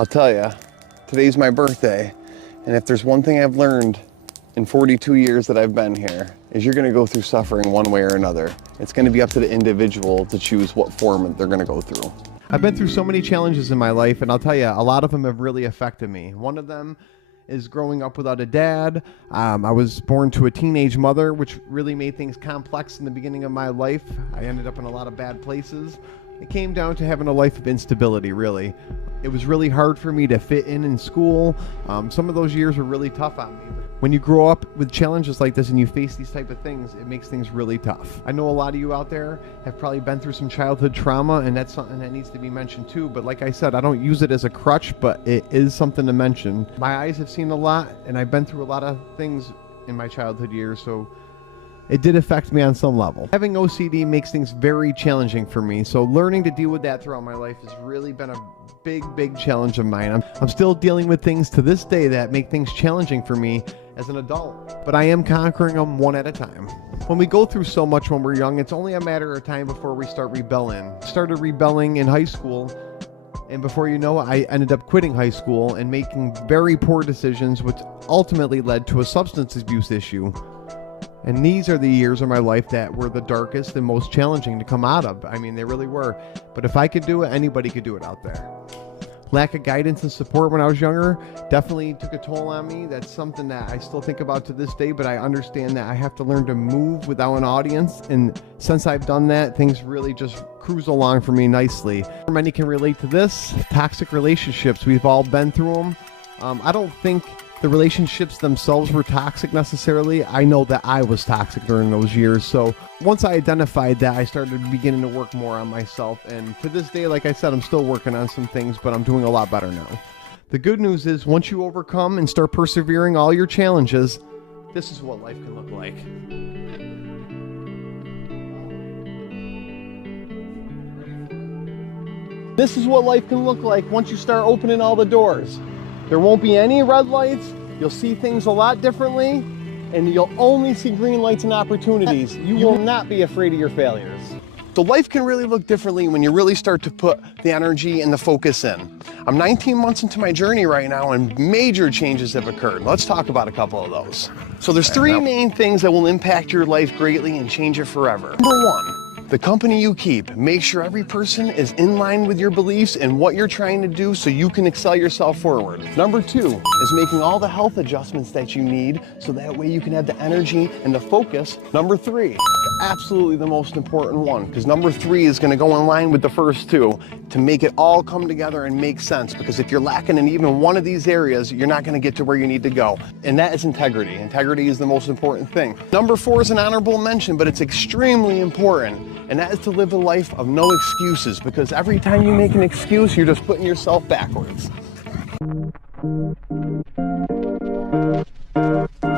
I'll tell you, today's my birthday, and if there's one thing I've learned in 42 years that I've been here, is you're gonna go through suffering one way or another. It's gonna be up to the individual to choose what form they're gonna go through. I've been through so many challenges in my life, and I'll tell you, a lot of them have really affected me. One of them is growing up without a dad. I was born to a teenage mother, which really made things complex in the beginning of my life. I ended up in a lot of bad places. It came down to having a life of instability, really. It was really hard for me to fit in school. Some of those years were really tough on me. When you grow up with challenges like this and you face these type of things, it makes things really tough. I know a lot of you out there have probably been through some childhood trauma, and that's something that needs to be mentioned too. But like I said, I don't use it as a crutch, but it is something to mention. My eyes have seen a lot, and I've been through a lot of things in my childhood years, so it did affect me on some level. Having OCD makes things very challenging for me, so learning to deal with that throughout my life has really been a big challenge of mine. I'm still dealing with things to this day that make things challenging for me as an adult, but I am conquering them one at a time. When we go through so much when we're young, it's only a matter of time before we start rebelling. Started rebelling in high school, and before you know it, I ended up quitting high school and making very poor decisions, which ultimately led to a substance abuse issue. And these are the years of my life that were the darkest and most challenging to come out of. I mean, they really were. But if I could do it, anybody could do it out there. Lack of guidance and support when I was younger definitely took a toll on me. That's something that I still think about to this day, but I understand that I have to learn to move without an audience. And since I've done that, things really just cruise along for me nicely. Many can relate to this. Toxic relationships, we've all been through them. I don't think the relationships themselves were toxic necessarily. I know that I was toxic during those years. So once I identified that, I started beginning to work more on myself. And to this day, like I said, I'm still working on some things, but I'm doing a lot better now. The good news is once you overcome and start persevering all your challenges, this is what life can look like. This is what life can look like once you start opening all the doors. There won't be any red lights, you'll see things a lot differently, and you'll only see green lights and opportunities. You will not be afraid of your failures. So life can really look differently when you really start to put the energy and the focus in. I'm 19 months into my journey right now, and major changes have occurred. Let's talk about a couple of those. So there's three main things that will impact your life greatly and change it forever. Number one, the company you keep. Make sure every person is in line with your beliefs and what you're trying to do so you can excel yourself forward. Number two is making all the health adjustments that you need so that way you can have the energy and the focus. Number three, absolutely the most important one, because number three is going to go in line with the first two to make it all come together and make sense, because if you're lacking in even one of these areas, you're not going to get to where you need to go. And that is integrity. Integrity is the most important thing. Number four is an honorable mention, but it's extremely important. And that is to live a life of no excuses, because every time you make an excuse, you're just putting yourself backwards.